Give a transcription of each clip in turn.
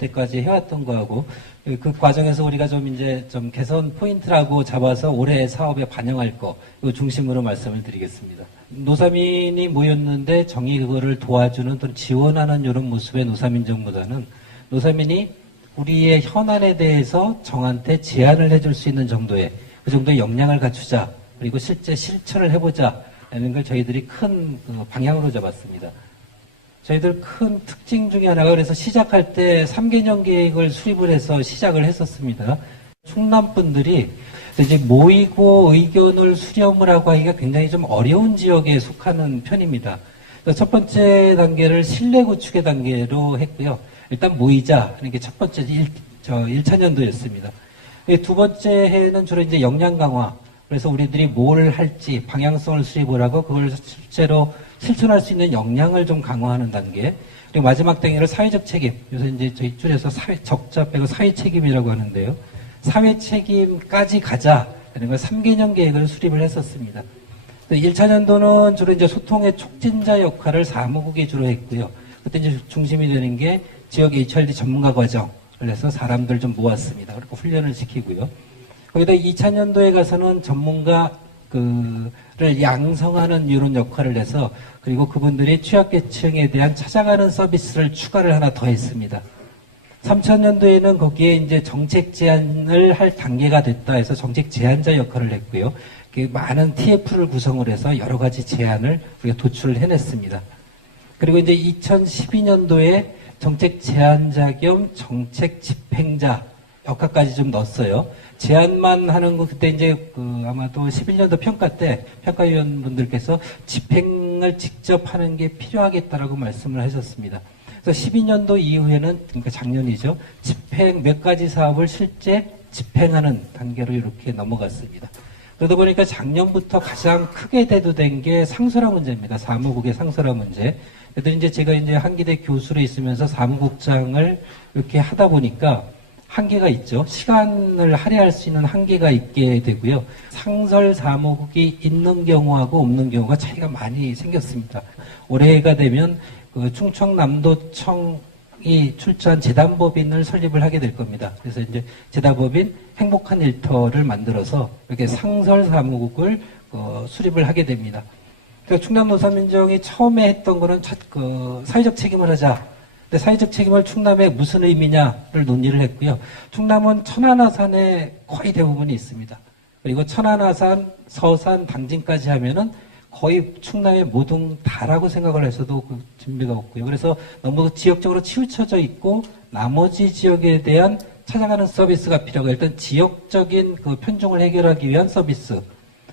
여태까지 해왔던 거하고 그 과정에서 우리가 좀 개선 포인트라고 잡아서 올해 사업에 반영할 거, 이 중심으로 말씀을 드리겠습니다. 노사민이 모였는데 정의 그거를 도와주는 또는 지원하는 이런 모습의 노사민정보다는 노사민이 우리의 현안에 대해서 정한테 제안을 해줄 수 있는 정도의 그 정도의 역량을 갖추자, 그리고 실제 실천을 해보자 라는 걸 저희들이 큰 방향으로 잡았습니다. 저희들 큰 특징 중에 하나가, 그래서 시작할 때 3개년 계획을 수립을 해서 시작을 했었습니다. 충남 분들이 이제 모이고 의견을 수렴을 하고 하기가 굉장히 좀 어려운 지역에 속하는 편입니다. 첫 번째 단계를 신뢰 구축의 단계로 했고요. 일단 모이자 하는 게 첫 번째 1차 년도였습니다. 두 번째 해는 주로 이제 역량 강화. 그래서 우리들이 뭘 할지 방향성을 수립을 하고 그걸 실제로 실천할 수 있는 역량을 좀 강화하는 단계. 그리고 마지막 단계를 사회적 책임. 요새 이제 저희 줄에서 적자 빼고 사회 책임이라고 하는데요. 사회 책임까지 가자라는 걸 3개년 계획을 수립을 했었습니다. 1차 년도는 주로 이제 소통의 촉진자 역할을 사무국이 주로 했고요. 그때 이제 중심이 되는 게 지역 HRD 전문가 과정을 해서 사람들 좀 모았습니다. 그리고 훈련을 시키고요. 거기다 2차 년도에 가서는 전문가를 양성하는 이런 역할을 해서, 그리고 그분들이 취약계층에 대한 찾아가는 서비스를 추가를 하나 더 했습니다. 3차 년도에는 거기에 이제 정책 제안을 할 단계가 됐다 해서 정책 제안자 역할을 했고요. 많은 TF를 구성을 해서 여러 가지 제안을 우리가 도출을 해냈습니다. 그리고 이제 2012년도에 정책 제안자 겸 정책 집행자 역할까지 좀 넣었어요. 제안만 하는 거, 그때 이제 아마도 11년도 평가 때 평가위원분들께서 집행을 직접 하는 게 필요하겠다라고 말씀을 하셨습니다. 그래서 12년도 이후에는, 그러니까 작년이죠, 집행 몇 가지 사업을 실제 집행하는 단계로 이렇게 넘어갔습니다. 그러다 보니까 작년부터 가장 크게 대두된 게 상설화 문제입니다. 사무국의 상설화 문제. 그래도 이제 제가 이제 한기대 교수로 있으면서 사무국장을 이렇게 하다 보니까 한계가 있죠. 시간을 할애할 수 있는 한계가 있게 되고요. 상설 사무국이 있는 경우하고 없는 경우가 차이가 많이 생겼습니다. 올해가 되면 충청남도청이 출자한 재단법인을 설립을 하게 될 겁니다. 그래서 이제 재단법인 행복한 일터를 만들어서 이렇게 상설 사무국을 수립을 하게 됩니다. 그래서 충남노사민정이 처음에 했던 거는 사회적 책임을 하자. 근데 사회적 책임을 충남에 무슨 의미냐를 논의를 했고요. 충남은 천안아산에 거의 대부분이 있습니다. 그리고 천안아산, 서산, 당진까지 하면은 거의 충남의 모든 다라고 생각을 해서도 그 준비가 없고요. 그래서 너무 지역적으로 치우쳐져 있고 나머지 지역에 대한 찾아가는 서비스가 필요하고, 일단 지역적인 그 편중을 해결하기 위한 서비스,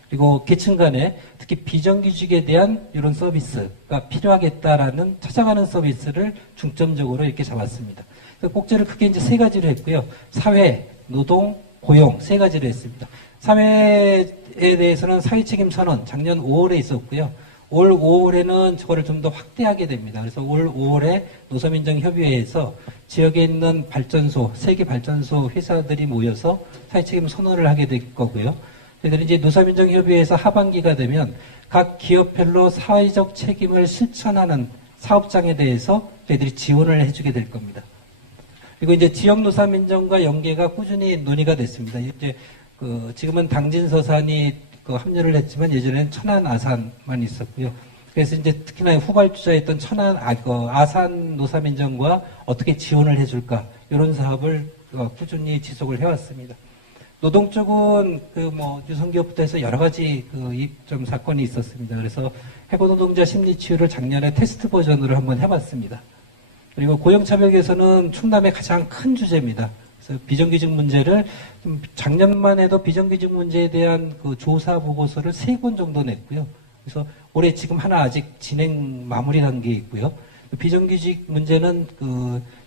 그리고 계층 간에 특히 비정규직에 대한 이런 서비스가 필요하겠다라는 찾아가는 서비스를 중점적으로 이렇게 잡았습니다. 꼭지를 크게 이제 세 가지로 했고요. 사회, 노동, 고용 세 가지로 했습니다. 사회에 대해서는 사회책임 선언 작년 5월에 있었고요. 올 5월에는 저거를 좀 더 확대하게 됩니다. 그래서 올 5월에 노사민정협의회에서 지역에 있는 발전소, 세계 발전소 회사들이 모여서 사회책임 선언을 하게 될 거고요. 저희들이 이제 노사민정협의회에서 하반기가 되면 각 기업별로 사회적 책임을 실천하는 사업장에 대해서 저희들이 지원을 해주게 될 겁니다. 그리고 이제 지역 노사민정과 연계가 꾸준히 논의가 됐습니다. 이제 지금은 당진서산이 합류를 했지만 예전에는 천안 아산만 있었고요. 그래서 이제 특히나 후발주자였던 아산 노사민정과 어떻게 지원을 해줄까, 이런 사업을 꾸준히 지속을 해왔습니다. 노동 쪽은 유성기업부터 해서 여러 가지 좀 사건이 있었습니다. 그래서 해고 노동자 심리 치유를 작년에 테스트 버전으로 한번 해봤습니다. 그리고 고용차별에서는 충남의 가장 큰 주제입니다. 그래서 비정규직 문제를 작년만 해도 비정규직 문제에 대한 조사 보고서를 3권 정도 냈고요. 그래서 올해 지금 하나 아직 진행 마무리 단계에 있고요. 비정규직 문제는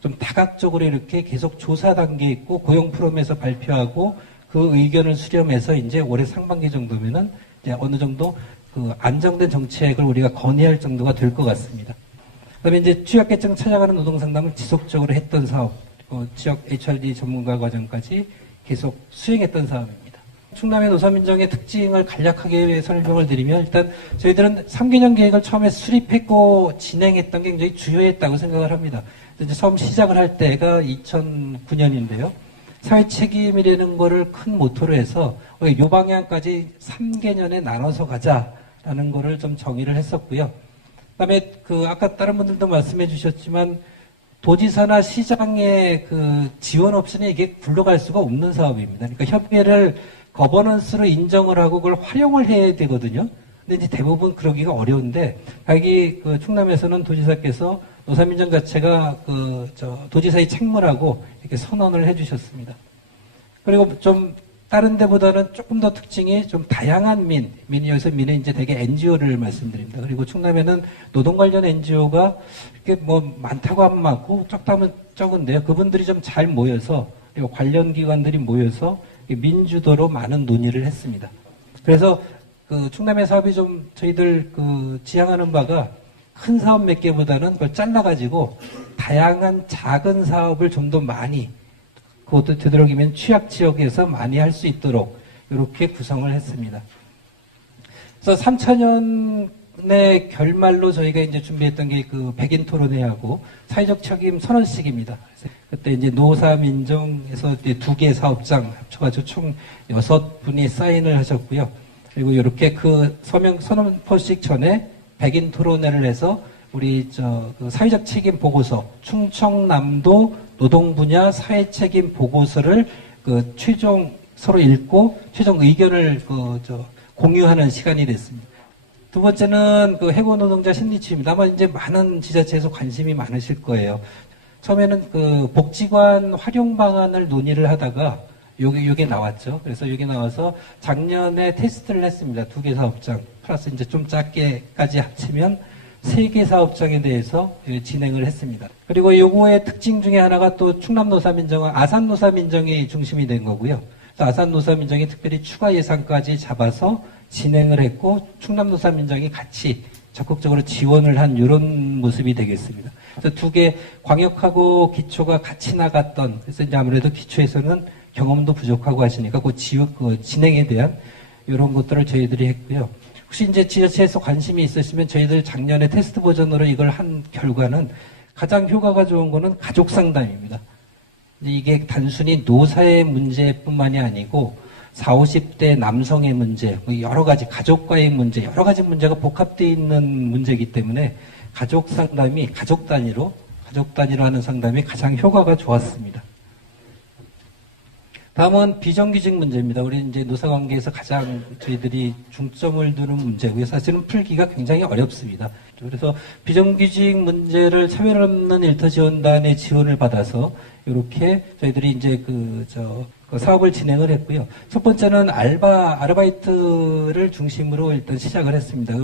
좀 다각적으로 이렇게 계속 조사 단계에 있고 고용 프로그램에서 발표하고 그 의견을 수렴해서 이제 올해 상반기 정도면은 이제 어느 정도 안정된 정책을 우리가 건의할 정도가 될 것 같습니다. 그다음에 이제 취약계층 찾아가는 노동상담을 지속적으로 했던 사업, 지역 HRD 전문가 과정까지 계속 수행했던 사업입니다. 충남의 노사민정의 특징을 간략하게 설명을 드리면, 일단 저희들은 3개년 계획을 처음에 수립했고 진행했던 게 굉장히 주요했다고 생각을 합니다. 이제 처음 시작을 할 때가 2009년인데요. 사회 책임이라는 거를 큰 모토로 해서 요 방향까지 3개년에 나눠서 가자라는 거를 좀 정의를 했었고요. 그다음에 아까 다른 분들도 말씀해 주셨지만 도지사나 시장의 지원 없이는 이게 굴러갈 수가 없는 사업입니다. 그러니까 협의회를 거버넌스로 인정을 하고 그걸 활용을 해야 되거든요. 근데 이제 대부분 그러기가 어려운데, 여기 충남에서는 도지사께서 노사민정 자체가 도지사의 책무라고 이렇게 선언을 해주셨습니다. 그리고 좀 다른 데보다는 조금 더 특징이 좀 다양한 여기서 민은 이제 되게 NGO를 말씀드립니다. 그리고 충남에는 노동 관련 NGO가 이렇게 뭐 많다고 하면 많고 적다 하면 적은데요. 그분들이 좀 잘 모여서, 그리고 관련 기관들이 모여서 민주도로 많은 논의를 했습니다. 그래서 충남의 사업이 좀 저희들 지향하는 바가 큰 사업 몇 개보다는 그걸 잘라가지고 다양한 작은 사업을 좀 더 많이, 그것도 되도록이면 취약 지역에서 많이 할 수 있도록 이렇게 구성을 했습니다. 그래서 3차년의 결말로 저희가 이제 준비했던 게 백인 토론회하고 사회적 책임 선언식입니다. 그때 이제 노사민정에서 2개 사업장 합쳐가지고 총 6분이 사인을 하셨고요. 그리고 이렇게 선언포식 전에 백인 토론회를 해서 우리 사회적 책임 보고서, 충청남도 노동 분야 사회 책임 보고서를 최종 서로 읽고 최종 의견을 공유하는 시간이 됐습니다. 두 번째는 해고 노동자 심리치유입니다. 아마 이제 많은 지자체에서 관심이 많으실 거예요. 처음에는 복지관 활용 방안을 논의를 하다가 요게 나왔죠. 그래서 여기 나와서 작년에 테스트를 했습니다. 2개 사업장 플러스 이제 좀 작게까지 합치면 3개 사업장에 대해서 진행을 했습니다. 그리고 요거의 특징 중에 하나가 또 충남노사민정은 아산노사민정이 중심이 된 거고요. 그래서 아산노사민정이 특별히 추가 예산까지 잡아서 진행을 했고 충남노사민정이 같이 적극적으로 지원을 한 이런 모습이 되겠습니다. 그래서 2개 광역하고 기초가 같이 나갔던, 그래서 이제 아무래도 기초에서는 경험도 부족하고 하시니까 진행에 대한 이런 것들을 저희들이 했고요. 혹시 이제 지자체에서 관심이 있으시면 저희들 작년에 테스트 버전으로 이걸 한 결과는 가장 효과가 좋은 거는 가족 상담입니다. 이게 단순히 노사의 문제뿐만이 아니고 40, 50대 남성의 문제, 여러 가지 가족과의 문제, 여러 가지 문제가 복합되어 있는 문제이기 때문에 가족 상담이 가족 단위로 하는 상담이 가장 효과가 좋았습니다. 다음은 비정규직 문제입니다. 우리 이제 노사관계에서 가장 저희들이 중점을 두는 문제고요. 사실은 풀기가 굉장히 어렵습니다. 그래서 비정규직 문제를 차별없는 일터 지원단의 지원을 받아서 이렇게 저희들이 이제 사업을 진행을 했고요. 첫 번째는 아르바이트를 중심으로 일단 시작을 했습니다.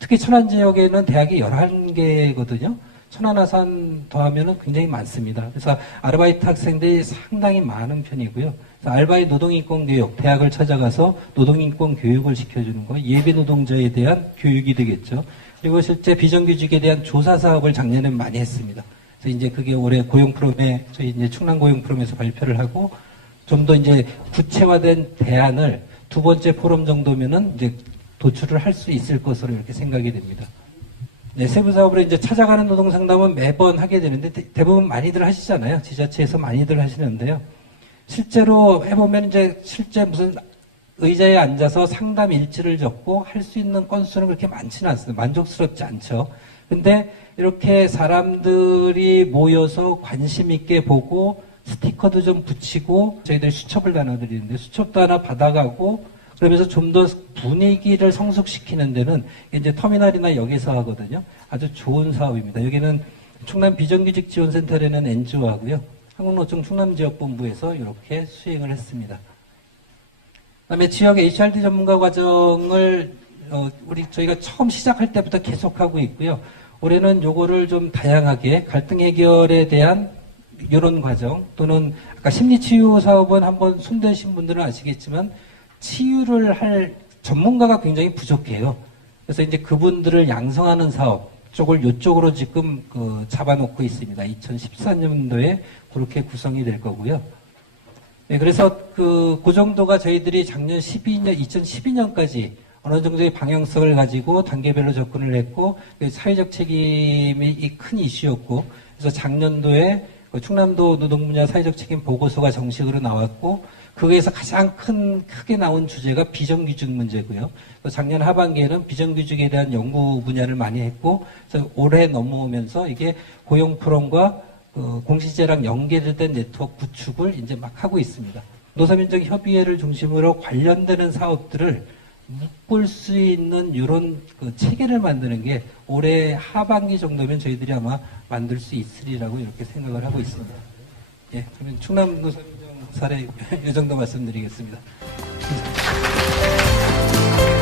특히 천안 지역에는 대학이 11개거든요. 천안, 아산 더하면은 굉장히 많습니다. 그래서 아르바이트 학생들이 상당히 많은 편이고요. 그래서 알바의 노동인권 교육, 대학을 찾아가서 노동인권 교육을 시켜주는 거, 예비 노동자에 대한 교육이 되겠죠. 그리고 실제 비정규직에 대한 조사 사업을 작년에 많이 했습니다. 그래서 이제 그게 올해 고용 프롬에, 저희 이제 충남 고용 프롬에서 발표를 하고, 좀 더 이제 구체화된 대안을 2번째 포럼 정도면은 이제 도출을 할 수 있을 것으로 이렇게 생각이 됩니다. 네, 세부 사업으로 이제 찾아가는 노동 상담은 매번 하게 되는데 대부분 많이들 하시잖아요. 지자체에서 많이들 하시는데요. 실제로 해보면 이제 실제 무슨 의자에 앉아서 상담 일지를 적고 할 수 있는 건수는 그렇게 많지는 않습니다. 만족스럽지 않죠. 근데 이렇게 사람들이 모여서 관심 있게 보고 스티커도 좀 붙이고 저희들 수첩을 나눠드리는데 수첩도 하나 받아가고 그러면서 좀 더 분위기를 성숙시키는 데는 이제 터미널이나 역에서 하거든요. 아주 좋은 사업입니다. 여기는 충남 비정규직 지원센터라는 NGO하고요. 한국노총 충남지역본부에서 이렇게 수행을 했습니다. 그다음에 지역 HRD 전문가 과정을 저희가 처음 시작할 때부터 계속하고 있고요. 올해는 요거를 좀 다양하게 갈등 해결에 대한 이런 과정 또는 아까 심리치유 사업은 한번 손대신 분들은 아시겠지만 치유를 할 전문가가 굉장히 부족해요. 그래서 이제 그분들을 양성하는 사업 쪽을 이쪽으로 지금 잡아놓고 있습니다. 2014년도에 그렇게 구성이 될 거고요. 네, 그래서 그 정도가 저희들이 작년 2012년까지 어느 정도의 방향성을 가지고 단계별로 접근을 했고 사회적 책임이 큰 이슈였고 그래서 작년도에 그 충남도 노동분야 사회적 책임 보고서가 정식으로 나왔고, 거기에서 가장 크게 나온 주제가 비정규직 문제고요. 작년 하반기에는 비정규직에 대한 연구 분야를 많이 했고, 그래서 올해 넘어오면서 이게 고용 프롬과 공시제랑 연계된 네트워크 구축을 이제 막 하고 있습니다. 노사민정 협의회를 중심으로 관련되는 사업들을 묶을 수 있는 이런 체계를 만드는 게 올해 하반기 정도면 저희들이 아마 만들 수 있으리라고 이렇게 생각을 하고 있습니다. 예, 그러면 충남 노사민정 사례 이 정도 말씀드리겠습니다. 감사합니다.